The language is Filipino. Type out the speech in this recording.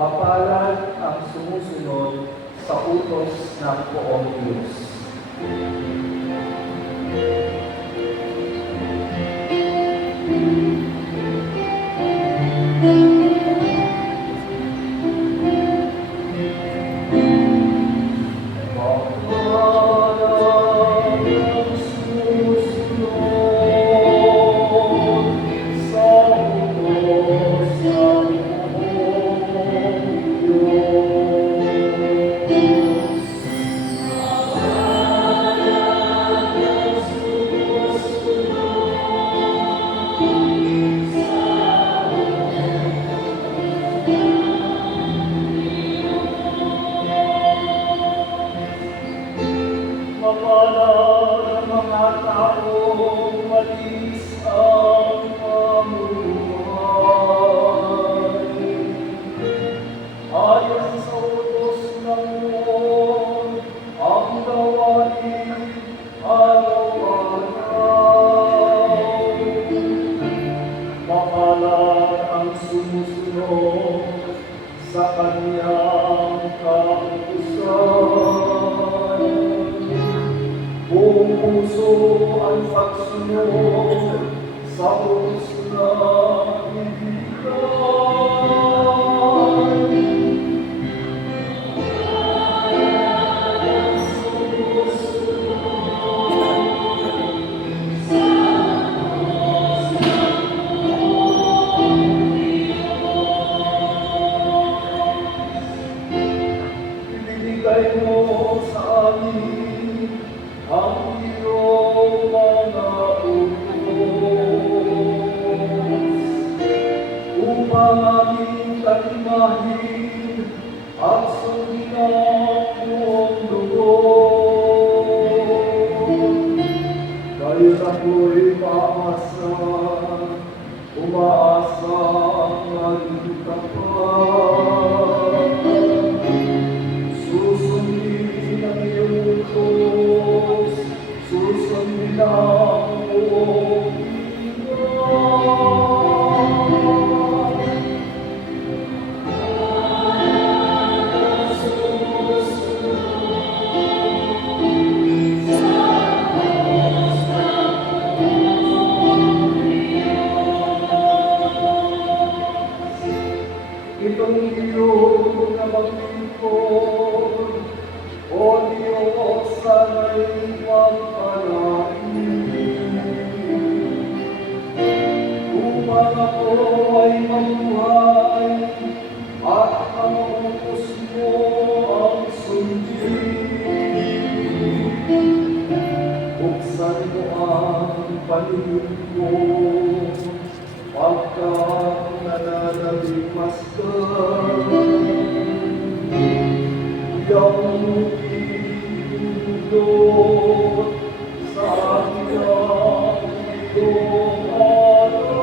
Mapalad ang sumusunod sa utos ng poong Diyos. Mapalad ang mga taong malis ang pamumuhay. Ayon sa utos ng Lord, ang gawain araw-araw. Mapalad ang sumusunod sa kanyang kautusan. Buong puso ang pagsunod sa utos na ibigay. Ibigay mo sa amin ang iyong mga utos, upang aming katimahin at sundin ang iyong loob. Dahil ako'y umaasang maging tapat, susundin ang iyong utos, susundin ang buong itong iyong nabaglingkod, O Diyos, sana'y pagpalain, upang ako ay mabuhay at ang utos mo ang sundin. Buksan mo ang paningin ko pagkat nananabing masdan. Iyong pindot sa kanyang iyong araw.